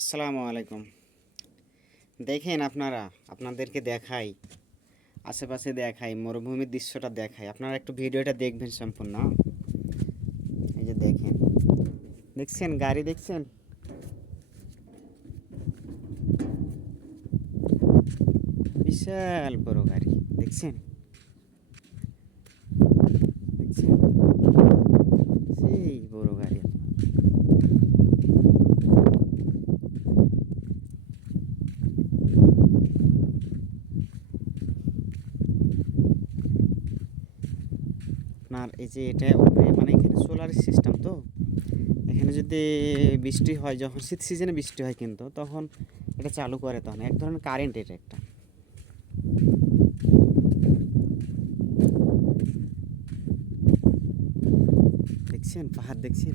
আসসালামু আলাইকুম। দেখেন আপনারা, আপনাদেরকে দেখাই, আশেপাশে দেখাই, মরুভূমির দৃশ্যটা দেখাই। আপনারা একটু ভিডিওটা দেখবেন সম্পূর্ণ। এই যে দেখেন, দেখছেন গাড়ি দেখছেন? বিশাল বড় গাড়ি দেখছেন? দেখছেন? সেই বড় গাড়ি। আপনার এই যে এটা উপরে মানে এখানে সোলার সিস্টেম তো, এখানে যদি বৃষ্টি হয়, যখন শীত সিজনে বৃষ্টি হয় কিন্তু তখন এটা চালু করে, তখন এক ধরনের কারেন্ট এটা একটা। দেখছেন পাহাড় দেখছেন?